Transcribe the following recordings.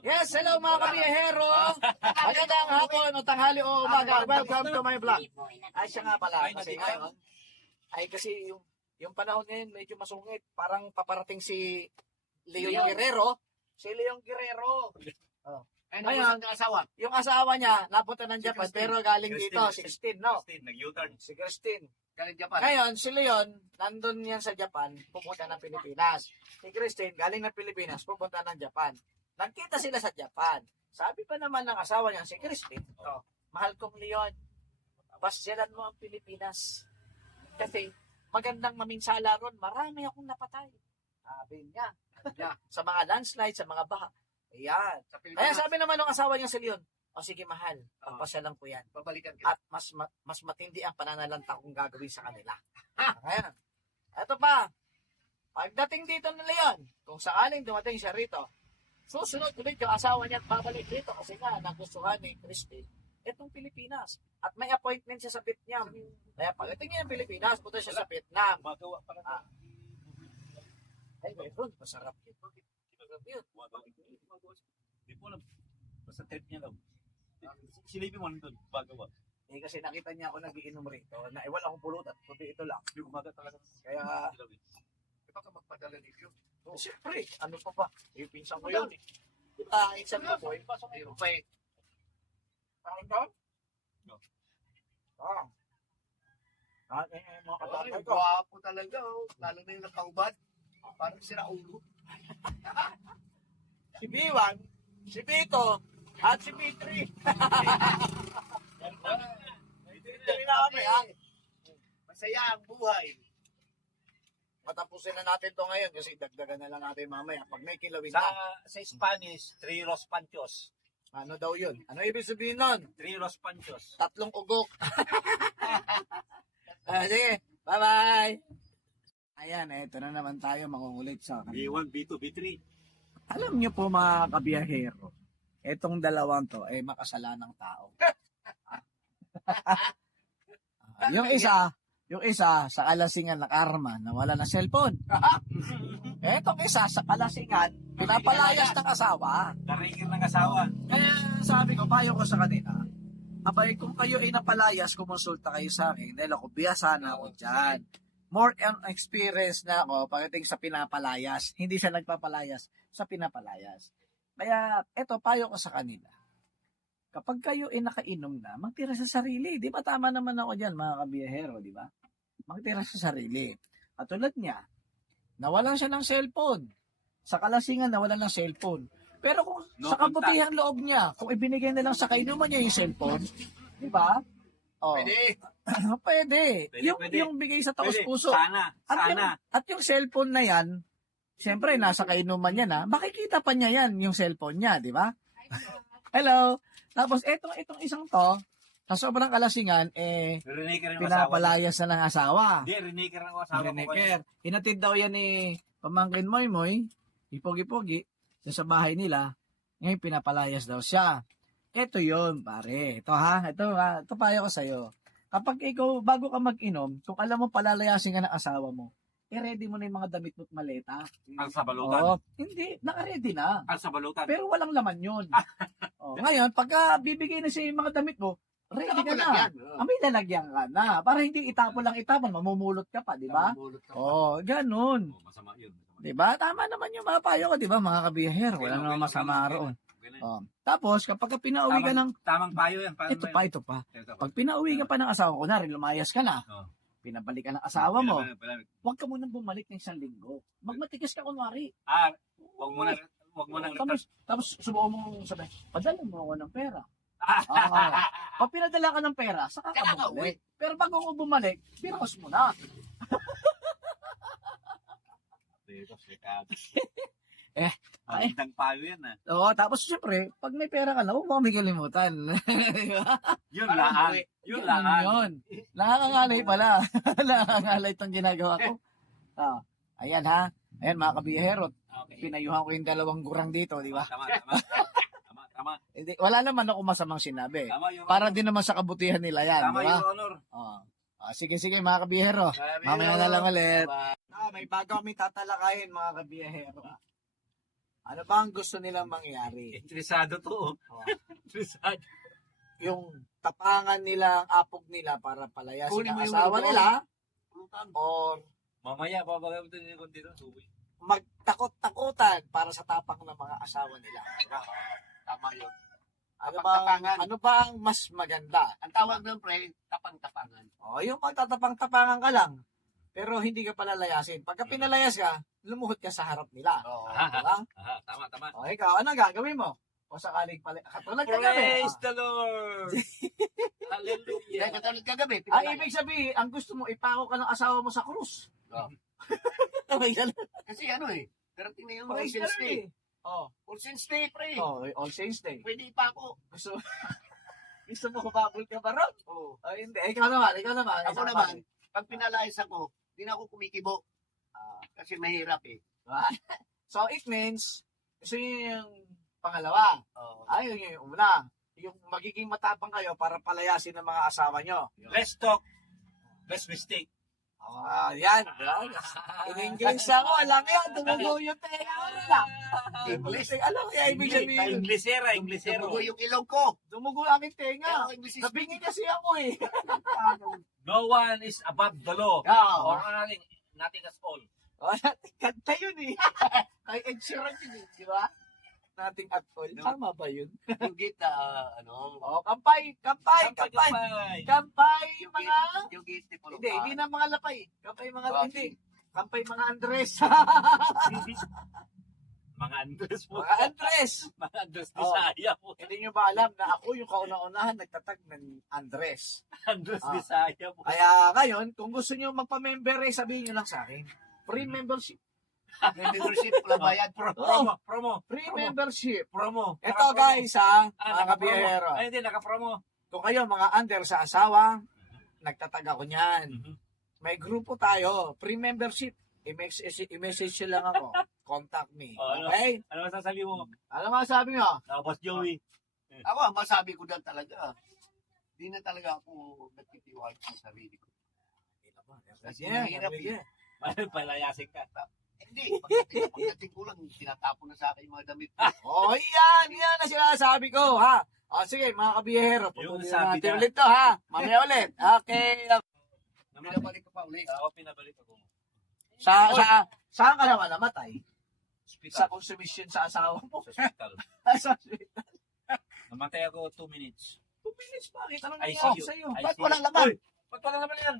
Yes, hello mga kabiyahero. Magandang hapon o tanghali o umaga. Welcome to my vlog. Ay, siya nga pala. Kasi ngayon, kasi yung panahon ngayon medyo masungit. Parang paparating si Leon Guerrero. Si Leon Guerrero. Oh. Ngayon, yung asawa niya, napunta ng Japan, pero galing dito, si Christine, no? Nag-U-turn. Si Christine. Galing Japan. Ngayon, si Leon, nandun yan sa Japan, pupunta ng Pilipinas. Si Christine, galing ng Pilipinas, pupunta ng Japan. Nagkita sila sa Japan. Sabi pa naman ng asawa niya, si Christine, mahal kong Leon, pasyalan mo ang Pilipinas. Kasi magandang maminsala ron, marami akong napatay. Sabi niya. Sa mga landslide, sa mga baha. Ayan. Kaya sabi naman ng asawa niya si Leon, o sige mahal, pagpasyalan ko yan. Babalikan kita. At mas matindi ang pananalanta kong gagawin sa kanila. Ayan. Eto pa. Pagdating dito ni Leon, kung sakaling dumating siya rito, susunod ulit yung asawa niya at babalik dito kasi nga nagustuhan ni Christine itong Pilipinas. At may appointment siya sa Vietnam. Kaya pagdating niya ng Pilipinas, punta siya sa Vietnam. Magawa pala ito. Ay, mayroon. Masarap yun. Masarap yun. Hindi po alam. Basta trip niya daw. Silipin mo nandun, bagawa. Eh, kasi nakita niya ako nagiinom rito. Na, wala akong pulutan. Kundi ito lang. Hindi umaga talaga. Kaya, Di ba ka magpadala ni Leon? siyempre, ano pa ba? Ipinsan ko yun eh. Diba, isang ko po. Pero pa eh. Parang doon? No. Ah. Mga Ay, katatay ko. guwapo talaga oh. Lalo na yung nakaubad. Parang sira ulo. Si B1, si B2, at si B3. Hindi na kami, ha? Masaya ang buhay. Matapusin na natin to ngayon kasi dagdagan na lang natin mamaya. Pag may kilawin Sa, na, sa Spanish, 3 Los Panchos. ano daw yun? Ano ibig sabihin nun? 3 Los Panchos. 3 ugok. Sige, bye-bye. Ayan, eto na naman tayo mangungulit sa kanila. B1, B2, B3. Alam niyo po mga kabiyahero, etong dalawang to ay makasalanang tao. yung isa sa kalasingan na karma na wala na cellphone. Etong isa sa kalasingan, pinapalayas ng asawa. Naringin ng asawa. Kaya sabi ko, payo ko sa kanila, abay kung kayo ay napalayas, kumonsulta kayo sa akin dahil ako biyasa na ako dyan. More on experience na ako pagdating sa pinapalayas. Hindi siya nagpapalayas, sa pinapalayas. Kaya eto, payo ko sa kanila. Kapag kayo ay nakainom na, magtira sa sarili. Di ba tama naman ako dyan, mga kabiyahero, di ba? Magtira sa sarili. At tulad niya, nawalan siya ng cellphone. Sa kalasingan, nawalan ng cellphone. Pero kung No sa kabutihan loob niya, kung ibinigay na lang sa kainuman niya yung cellphone, di ba? Oh. Pwede. Pwede. Pwede, Yung, pwede. yung bigay sa taos Pwede. puso. Sana, sana. At yung cellphone na yan, siyempre, nasa kainuman niya na, makikita pa niya yan, yung cellphone niya, di ba? Hello. Tapos, itong isang to, sa sobrang kalasingan, Riniker ng asawa. pinapalayas na ng asawa. Hindi, riniker ng asawa ko. Riniker. Hinatid daw yan ni Pamangkin Moy, ipogi-pogi, sa bahay nila, ngayon pinapalayas daw siya. Ito yon pare. Ito payo ko sa'yo. Kapag ikaw, bago ka mag-inom, kung alam mo palalayasin ka ng asawa mo, ready mo na yung mga damit mo't maleta. Ang sa balutan. Oo. Hindi, naka-ready na. Ang sa balutan. Pero walang laman yun. Ngayon, pagka bibigay na siya yung mga damit mo, ready ka na. May lalagyan ka na. Para hindi itapon, mamumulot ka pa, di ba? Ganun. Oh, masama yun. Masama. Di ba? Tama naman yung mga payo ko, di ba, mga kabiyahero. Wala Okay, namang okay, masama okay. roon. Okay na. Tapos, kapag pinauwi ka ng... Tamang payo yan. Paano Ito ba pa. yan? Pag pinauwi ka pa ng asawa ko, kunwari, lumayas ka na, Oh. pinabalik ka ng asawa mo, Palamig. huwag ka munang bumalik ng 1 linggo. Magmatigas ka kunwari. Wag mo na. Tapos subukan mo sabi, padala mo ako ng pera. Ah. Pag pinadala ka ng pera, saka ka bumalik. Pero bago ko bumalik, pinos mo na. Ay. Magandang payo yan ah. Oo, tapos syempre, pag may pera ka na, huwag mo kalimutan. Yun lang. Yun lang. Yun. Nakakangalay pala. Nakakangalay itong ginagawa ko. Ayan ha. Ayan mga kabiyahero. Okay. Pinayuhan ko yung 2 gurang dito, di ba? Tama. Hindi, wala naman ako masamang sinabi. Tama yung Para din naman sa kabutihan nila yan, Tama di ba? yung honor. Sige, mga kabiyahero. Mamaya na lang ulit. May bago kami tatalakayin mga kabiyahero. Ano ba ang gusto nilang mangyari? Interesado to. Oh. Interesado. Yung tapangan nila, ang apog nila para palayasin Kunin ang mo yung asawa ano, nila Pulutan. or Mamaya, babagay mo ito yung dito. Suboy. magtakot-takutan para sa tapang ng mga asawa nila. Tama yun. Ano Tapang-tapangan. ba ang mas maganda? Ang tawag ng pre, tapang-tapangan. O, yung magtatapang-tapangan ka lang, pero hindi ka palalayasin. Pagka pinalayas ka, lumuhod ka sa harap nila. Oo. Diba? Tama. O, ikaw, anong gagawin mo? O sakaling pala, katulad ka gabi. Praise the Lord! Kaya Hallelujah! katulad kagabi, Ang pinalaya. ibig sabihin, ang gusto mo, ipako ka ng asawa mo sa krus. Oo. May ganun. Kasi ano eh, darating na yung All Praise Saints God Day. eh. Oh, All Saints Day, pre. All Saints Day. Pwede ipa ako. Gusto mo babul ka ba ron? Oo. O, hindi. Ikaw naman. Ako naman, pag pinalayas ako, di na ako kumikibo. Kasi mahirap eh. So, it means, gusto niyo yung pangalawa. Oo. Ayaw niyo yung una. Yung magiging matapang kayo para palayasin ng mga asawa nyo. Let's talk. Let's mistake. Yan. In English ako, alam yan. Tumugo yung tenga. Wala. English. Alam mo yung ibig sabihin. Inglesera. Tumugo yung ilong ko. Tumugo ang aking tenga. Pero English is Nabingin kasi ako eh. No one is above the law. Oo. Or nothing at all. Kanta yun eh. Kay Ed Sheeran yun eh. Di ba? Nating at all. Tama ba yun? you get the, ano, Oh, kampay. Kampay yung mga... you get the pulutan. Hindi na mga lapay. Kampay mga hindi. Kampay mga Andres. Mga Andres po. mga Andres. Mga Andres Oh. Bisaya po. Hindi nyo ba alam na ako yung kauna-unahan nagtatag ng Andres. Andres Ah. Bisaya po. Kaya ngayon, kung gusto nyo magpa-member eh, sabihin nyo lang sa akin. Free membership. Membership, walang bayad. Promo. Free membership. Promo. Ito guys ha, mga naka-promo. kabiyahero. Ay, hindi, naka-promo. Kung kayo mga under sa asawa, nagtatag ako niyan. May grupo tayo, free membership. I-message nyo lang ako. Contact me. Okay? Ano masasabi mo? Ano masasabi mo? Boss Joey. Ako, ang masabi ko lang talaga, di na talaga ako nagtitiwala sa sarili ko. Kasi mahirap eh. Palayasin ka. Hindi, pagdating ko lang, tinatapon na sa akin yung mga damit ko. Oh, yan na sinasabi ko, ha? O, sige, mga kabiyahero, Yung pupunin sabi natin na- ulit to, ha? Mamaya ulit. Okay. Pinabalik ko pa uli. Ako pinabalik ako. Saan ka naman namatay? Sa Hospital. consumption sa asawa mo. Sa hospital. Sa hospital. Namatay ako 2 minutes. 2 minutes, bakit? Anong ICU. nangyari sa'yo? Ba't walang laman? Uy, ba't wala naman yan?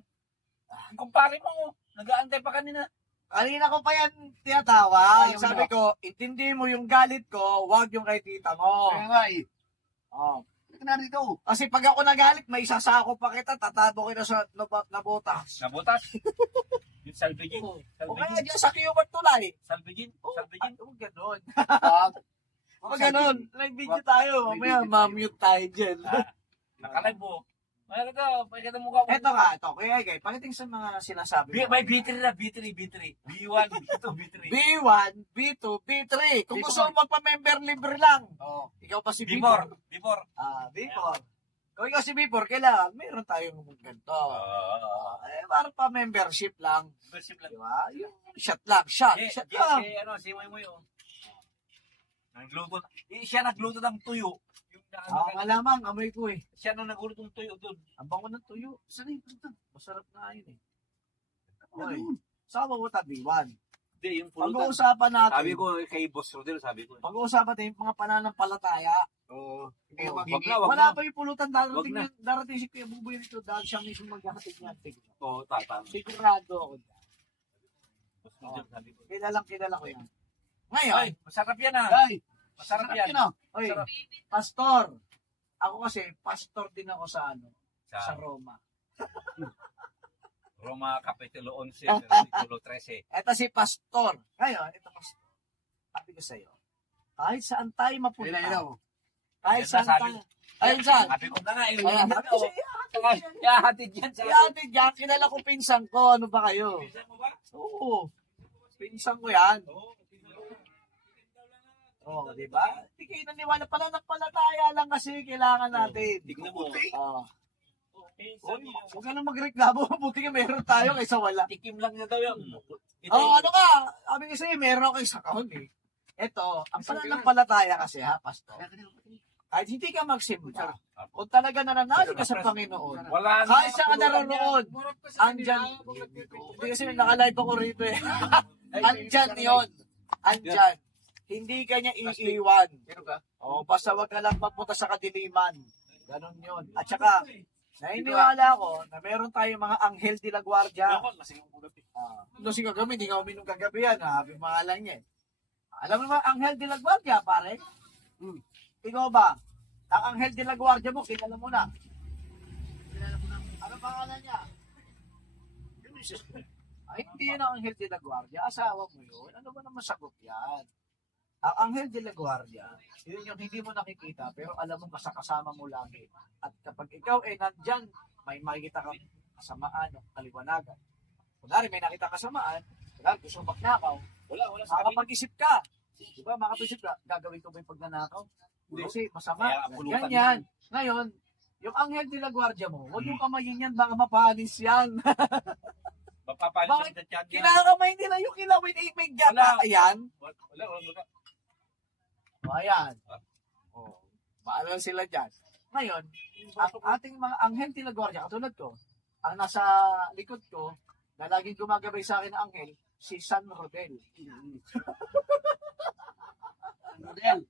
Kumpare mo, nag-aantay pa kanina. Kanina ko pa yan tinatawag. Ayaw Sabi na. ko, intindi mo yung galit ko, wag yung kay tita mo. Kaya nga eh. Oh. Halika na rito. Kasi pag ako nagalit, may isasako pa kita, tatabo kita sa nabutas. Nabutas. Yung salvagin. O kaya Salvagin. dyan sa Cuba tulay. Salvagin. Salvagin. Huwag ganon. Wag. Huwag ganon. Live video tayo. Mamaya ma-mute tayo dyan. Nakalive mo. May ganda mukha mo. Eto nga, ito. Kaya guys, pagdating sa mga sinasabi mo. May B3 na, B3. B1, B2, B3. B1, B2, B3. Kung B4. gusto mo magpa-member, libre lang. Oo. Ikaw pa si B4. B4. B4. B4. Kung ikaw si B4, kailangan meron tayong ganito. Parang pa-membership lang. Membership lang. Di ba? Yung shot lang. Shot lang. Si Moy oh. Nagluto. Siya nagluto ng tuyo. Yung Ang alamang, amoy ko eh. siya nang nagluto ng tuyo doon. Ang bango ng tuyo. Saan yung tuyo? Masarap na yun eh. Oy. Ano? Saan mo B1? Hindi, yung pulutan. Pag-uusapan natin. Sabi ko kay Boss Rodel, sabi ko. Pag-uusapan natin yung mga pananampalataya. Oo. Hindi Oo, magiging. wag Wala na. pa yung pulutan Wag darating na. darating si Kuya Buboy nito dahil siya mismo maghahatid niya. Oo, tata. Sigurado ako dyan. Boss Rodel, sabi ko. Kilala ko yan. Ngayon, Ay, masarap yan ah. Ay, Masarap sarap yan. yun ah. oy, sarap. pastor. Ako kasi, pastor din ako sa sa Sa Roma. Roma Kapitulo 11, versikulo 13. Ito si pastor. Ngayon, ito pastor. Sabi ko sa'yo, kahit saan tayo Ayun na, mapunta, ayun na. kahit Yan na, saan sabi tayo, ayun saan? Sabi ko na nga, eh. Ayan, sabi ko sa'yo, Ihahatid yan sa Ate Jack, kilala ko pinsan ko. Ano ba kayo? Pinsan mo ba? Oo. Pinsan ko yan. Oo. Oo, di ba? Hindi kayo naniwala pala ng palataya lang kasi kailangan natin. Tignan mo. Oo. Pinsan Uy, mo. huwag ka nang magreklamo. Buti nga meron tayo kaysa wala. Tikim lang na daw yan. Oo, ano ka? Sabi ko sa'yo, meron ako isang kahon eh. Ito, ang pananampalataya kasi ha, Pastor. Kahit hindi ka magsimba, kung talaga nananalig ka sa Panginoon, Wala na. kahit saan ka naroon, andyan. Hindi kasi nakalive ako rito eh. Andyan yun. Andyan. Hindi ka niya iiwan. O, basta wag ka lang magpunta sa kadiliman. Ganon yun. At saka, nainiwala ko na meron tayong mga anghel de la guardia. Ako, lasing ang ugat eh. Lusing kagabi, hindi ka uminom kagabi yan. Habi mga lang yan. Alam mo ba, anghel de la guardia, pare? Ikaw ba? Ang anghel de la guardia mo, kilala mo na. Ano pangalan niya? Ay, hindi yun ang anghel de la guardia. Asawa mo yun. Ano ba naman sagot yan? Ang anghel de la guardia, yun yung hindi mo nakikita, pero alam mo, kasama mo lagi. At kapag ikaw ay nandyan, may makikita kang kasamaan o kaliwanagan. Kunwari, may nakita kasamaan, kunwari, gusto magnakaw, Wala sa kabin. makapag-isip ka. Di ba, makapag-isip ka, gagawin ko ba yung pagnanakaw? Kasi masama. Kaya pulutan Ganyan. Ngayon, yung anghel de la guardia mo, huwag yung kamayin yan, baka mapahalis yan. Mapapalis Bakit? sa tiyan niya. Kinakamay nila yung kilawin, eh, may gata. Wala. Ayan. Wala. O, ayan. O, paalam sila dyan. Ngayon, ang ating mga anghel de la guardia, katulad ko, ang nasa likod ko, na laging gumagabay sa akin ng anghel, si San Rodel.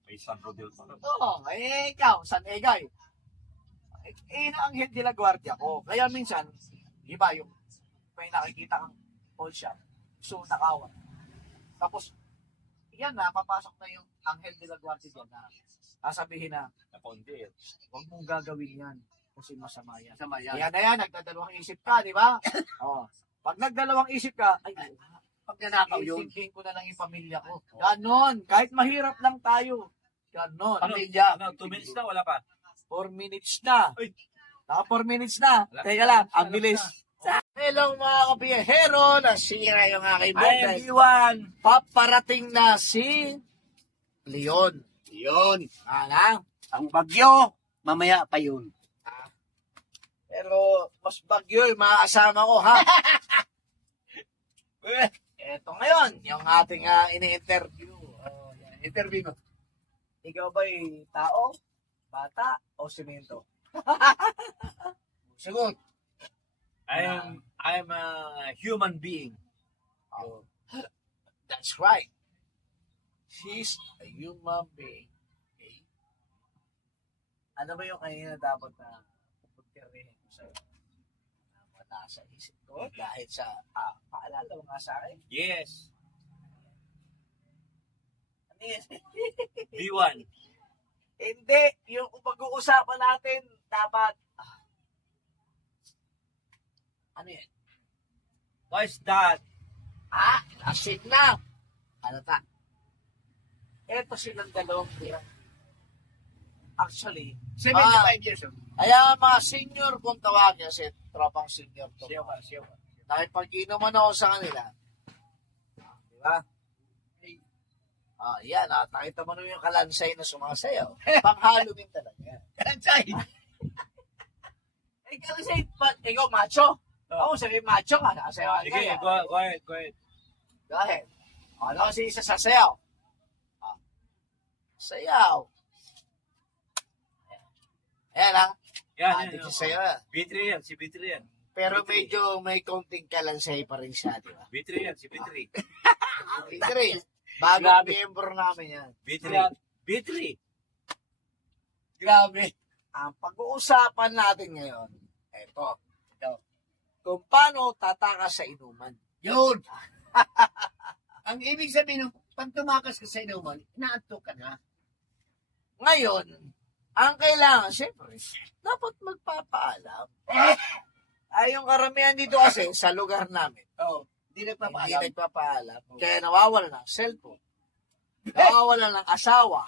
May San Rodel pa. Oo, eh, ikaw, San Egay. Eh, na anghel de la guardia ko. Kaya minsan, iba yung may nakikita kang pawn shop, so nakawan. Tapos, yan na, papasok na yung anghel de la guardia dyan na sasabihin na, Naponde. huwag mong gagawin yan kasi masama yan. Sama yan. Yan na yan, nagdadalawang isip ka, di ba? Oo. Pag nagdalawang isip ka, ay, Pag nanakaw yun. iisipin ko na lang yung pamilya ko. Ganon, kahit mahirap lang tayo. Ganon. Ano? Pamilya. 2 minutes na, wala pa. 4 minutes na. Ay. Naka 4 minutes na. Teka lang, ang bilis. Hello mga kabiyahero, nasira yung aking bundle. everyone! Paparating na si Leon. Yun. Ano? Ang bagyo, mamaya pa yun. Pero mas bagyo yung maasama ko, ha? Eto ngayon, yung ating ini-interview. Interview mo. Ikaw ba'y tao, bata, o simento? Sagot. I'm a human being. Oh. That's right. She's a human being. Okay? Ano ba yung kanina dapat na pagkarihin ko sa'yo? Na wala sa isip ko dahil sa paalala mo nga sa akin. Yes. Ano yan? B1. Hindi. Yung pag-uusapan natin dapat ano yan? What's that? Asin na. Ano ta? Eto silang dalawang yan. Actually, 75 years old. kaya mga senior kung tawagin kasi tropang senior to. Siya ba? Dahil pag inuman ako sa kanila, di ba? Yan, nakita mo naman yung kalansay na sumasayaw. Pang-Halloween talaga yan. Kansay. Kalansay, ikaw macho? Ako, sabi macho ka, nakasayaw. Sige, go ahead. Go ahead. Ano kasi isa sa sayaw? Sayaw. Ayan ha. Yan. Ating sayaw yan. B3 yan, si B3 yan. Pero B3. medyo may konting kalansay pa rin siya, di ba? B3 yan, si B3. Itri, bagong member namin yan. B3. Grabe. Ang pag-uusapan natin ngayon, ito. Kung paano tatakas sa inuman. Yun. Ang ibig sabihin, pag tumakas ka sa inuman, inaantok ka na. Ngayon, ang kailangan, siyempre, dapat magpapaalam. Ay, yung karamihan dito kasi, sa lugar namin, Oo. Hindi hindi nagpapaalam. nagpapaalam. Kaya nawawala ng cellphone. Nawawala ng asawa.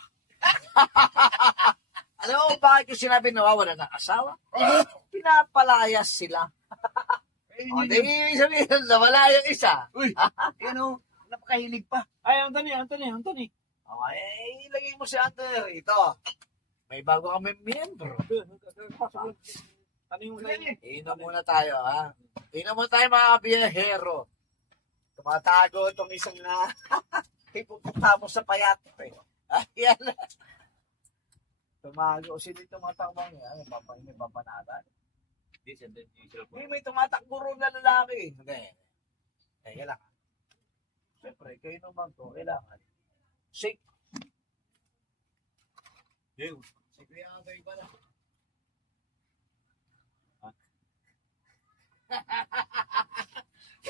Alam mo bakit yung sinabi nawawala ng asawa? Pinapalayas sila. O, di ibig sabihin, nawala yung isa. Uy, yan o, napakahilig pa. Ay, Anthony. Okay, ilagay mo si Anthony rito. May bago kami miyembro. Ano yung Inom muna tayo, ha? Inom muna tayo, mga biyahero. Tumatago itong isang ipupunta mo sa payat. Ayan. Tumago. Sino yung tumatakbong niya? Ano, papanatan? Hindi, siya din yung cellphone. Hindi, may tumatakbo rin na lalaki. Hindi. Kailangan. Siyempre, kayo naman to, kailangan. Shake. Yung, Si Kuya Agay pala.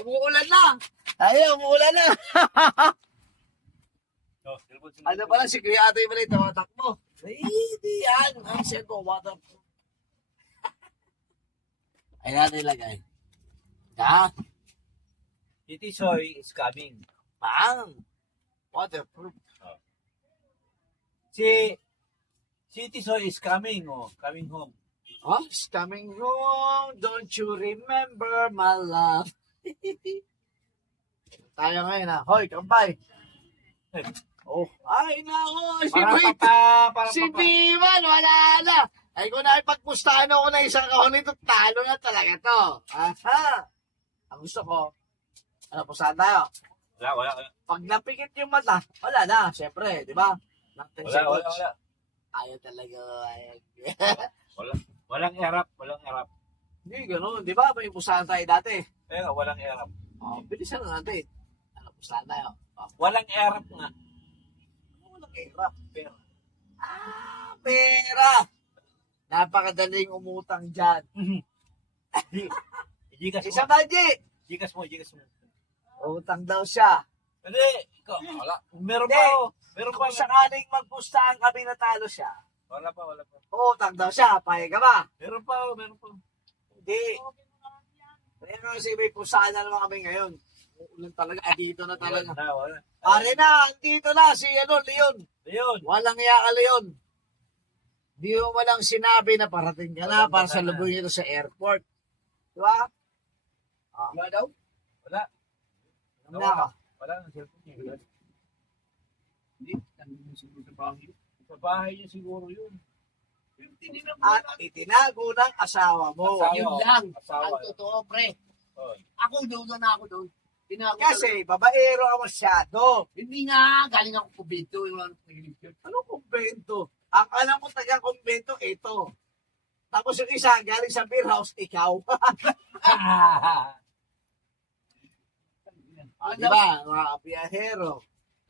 Umuulan na. Ayun, umuulan na. oh, cellphone. Ano pala, si Kuya Agay pala yung tumatakbo. Hindi yan. Ang cellphone, waterproof. Ay natin ilagay. Ha? Titi Soy is coming. Bang! Waterproof. Si Titi Soy is coming, coming home. Oh, it's coming home. Don't you remember my love? Tayo ngayon ha. Hoy, kampay. Oh, ay nako. Si Biman, wala na. Ay kung nakipagpustahan ako na isang kahon nito, talo na talaga to. Aha. Ang gusto ko, ano, pustahan tayo. Wala. Pag napikit yung mata, wala na. Siyempre, di ba? Wala. Ayaw talaga. Walang erap. Hindi, gano'n. Di ba? May pustahan tayo dati. Pero walang erap. Oh, bilisan na natin. Ano, pustahan tayo. Oh, Walang erap nga. walang pera. Pera! Napakadaling umutang dyan. Gigas Isa mo. ba, G? Gigas mo. Utang daw siya. Hindi. Ikaw, wala. Meron Hindi. pa. Meron pa. Kung sakaling magpustahan kami natalo siya, Wala pa. utang daw siya. Payag ka ba? Meron pa. Hindi. Pero kasi may pustahan na naman kami ngayon. Ulan talaga. Dito na talaga. Wala. Pare na, andito na si Leon. Ayun. Walang iya ka, Leon. Di mo malang sinabi na parating ka na para sa lubuy nito sa airport. Di ba? Wala daw? Wala. Ano na ka? Wala ng cellphone niya. Hindi. Sa bahay niya siguro yun. At itinago ng asawa mo. Asawa. Yun lang. Asawa. Ang totoo, pre. Oh. Ako doon. Kasi babaero ka masyado. Hindi nga, galing ako kubito. Anong kumbento? Ang alam ko taga-kumbento, ito. Tapos yung isa, galing sa beer house, ikaw. Di ba, mga biyahero?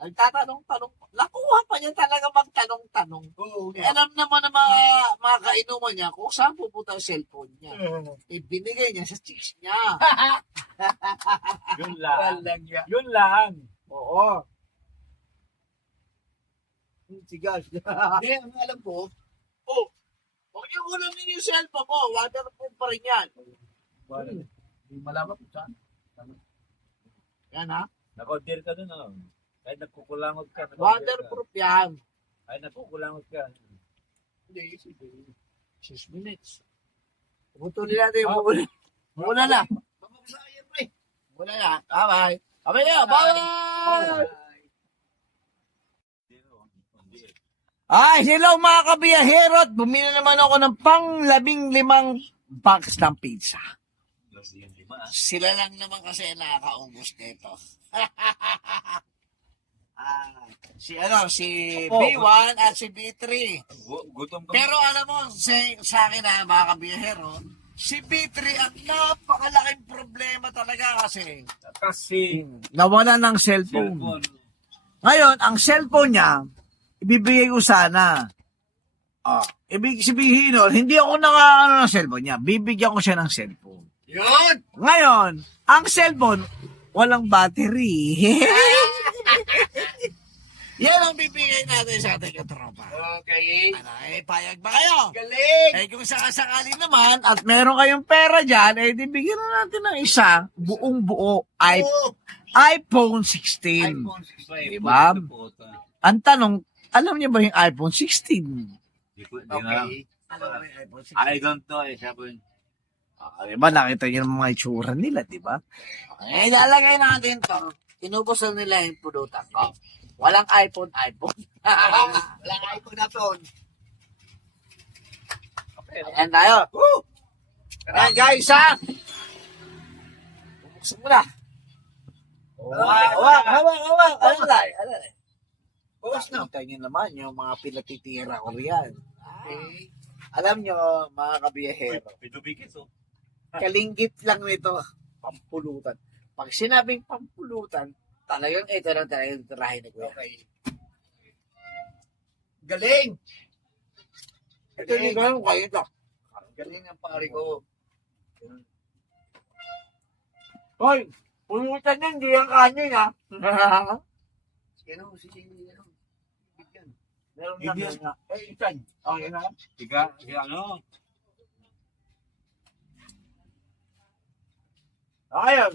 Nagtatanong-tanong. Nakuha pa niya talaga magtanong-tanong. Oo. Alam naman ng mga kainuman niya kung saan pupunta ang cellphone niya. Ibinigay niya sa chicks niya. Yun lang. Walang ya. Yun lang. Oo. Sigas. Hindi, ang alam ko, Oh, huwag niyo ulamin yung cellphone mo. Waterproof pa rin yan. hindi malaman kung saan. Yan ha. Naka-order ka dun, Kahit nagkukulangot ka. Waterproof yan. Ay, nagkukulangot ka. Hindi, 6 minutes. Putulin natin yung muna. Muna na. Mamamsaya, pre. Muna na. Bye-bye. Bye-bye na. Bye-bye. Ay, hello mga kabiyahero. At bumili naman ako ng pang-15 box ng pizza. Sila lang naman kasi nakakaubos nito. Si B1 at si B3. Gutom ka. Pero alam mo, sa akin mga kabiyahero, si B3 ang napakalaking problema talaga kasi nawala ng cellphone. Ngayon, ang cellphone niya, ibibigay ko sana. Ibig sabihin nun, hindi ako ng cellphone niya. Bibigyan ko siya ng cellphone. Yun! Ngayon, ang cellphone, walang battery. Yan ang bibigay natin sa ating katropa. Okay. Payag ba kayo? Galing! Kung sakasakali naman at meron kayong pera dyan, di bigyan na natin ng isa, buong buo, iPhone 16. iPhone 16. Ma'am. Ang tanong, alam niyo ba yung iPhone 16? Okay. I don't know. Sabi Diba, nakita niyo yung mga itsura nila, diba? Ilalagay natin to. Inubos na nila yung pulutan ko. Walang iPhone. Walang iPhone na phone. Ayan tayo. Ayan guys, ha? Bubuksan mo na. Hawak. Ano lang? Bawas na. Nakita niyo naman yung mga pinatitira ko riyan. Eh, Alam nyo, mga Uy, kabiyahero, may dubikis, oh. kalinggit lang nito, pampulutan. Pag sinabing pampulutan, talagang ito lang talagang tirahin ni Kuya. okay. Galing! Ito yung ganun kayo ito. Galing ang pare ko. Hoy, pulutan yan, hindi ang kanin ha. Ano, ano, bigyan. Meron na Hindi meron na. Eh, itan. Okay na. Tiga, ano? Ngayon,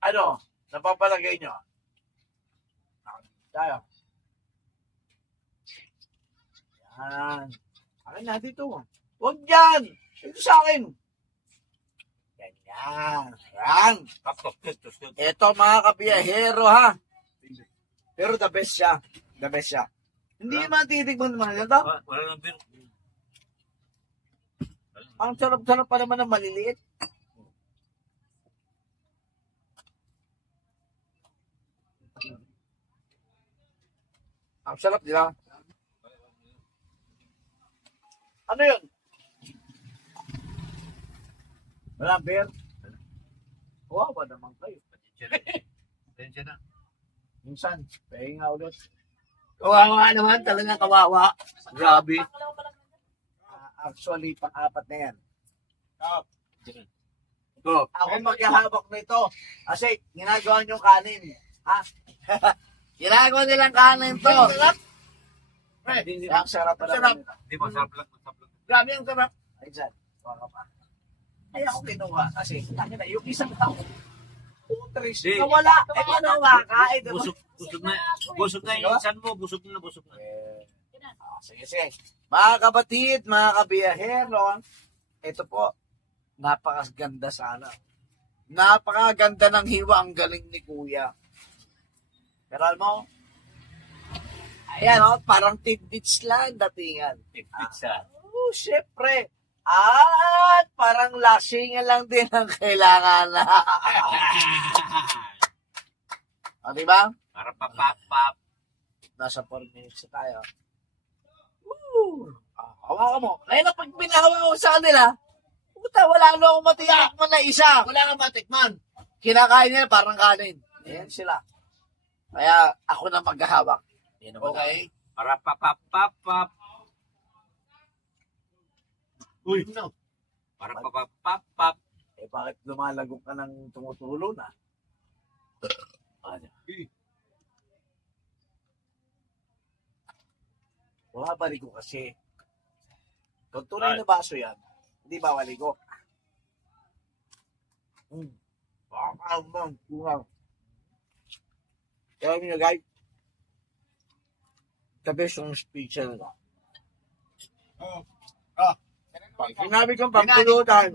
ano, napapalagay nyo? Tayo. Yan. Akin na dito. Huwag yan! Ito sa akin. Ganyan. Yan. Tapos. Ito mga kabiyahero ha. Pero the best siya. The best siya. Hindi matitikman naman ito. Wala nang beer. Ang sarap-sarap pa naman ng maliliit. Ang sarap, di ba? Ano yun? Wala beer? Wawa naman kayo. Tensya na. Minsan, pahinga ulit. Kawawa naman, talaga kawawa. Grabe. Actually, pang-apat na yan. Go. Ako magkahawak nito. Kasi, ginagawa niyong kanin. Ha? ginagawa nilang kanin to. Ang sarap pala. Sarap. Di ba, sarap lang. Grabe ang sarap. Ay, dyan. Baka pa. Ay, ako kinuha. Kasi, tangin na, yung isang tao. Putris. Di. Nawala. Eh, ano makain? Busog na yung insan mo. Busog na. Sige, sige. Mga kapatid, mga kabiyahero, ito po, napakaganda sana. Napakaganda ng hiwa, ang galing ni Kuya. Pero alam mo, ayan o, parang tidbits lang datingan. Pizza. Oh, syempre. At parang lasingan lang din ang kailangan na. O, diba? Para papap. Nasa 4 minutes na tayo. Woo! Hawakan mo. Ngayon na pag binahawa ko sa kanila, puta, wala na akong matiyak mo na isa. Wala kang matikman. Kinakain nila parang kanin. Ayan sila. Kaya ako na maghahawak. Yan naman Okay. Para papap. Uy. No. Para papap. Eh, bakit lumalagok ka ng tumutulo na? Ano? Bumabalik ko kasi. Kung tunay na baso yan, hindi bawali ko. Kaya nyo guys, the best yung speech na ito. Pag sinabi kong pampulutan,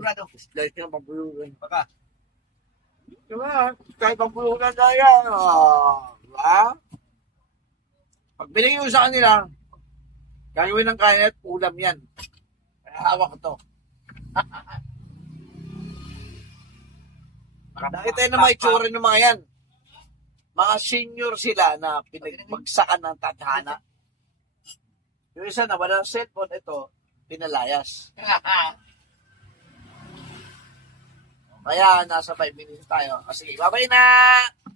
like yung pampulutan. Baka. Diba? Kahit pampulutan tayo. Diba? Pag binigay ko sa kanila, gagawin ng kain at ulam yan. Kaya hawak ko to. Nakita na mga itsura ng mga yan. Mga senior sila na pinagbagsakan ng tadhana. Yung isa na walang cellphone, ito, pinalayas. Kaya nasa 5 minutes tayo. Sige, babay na!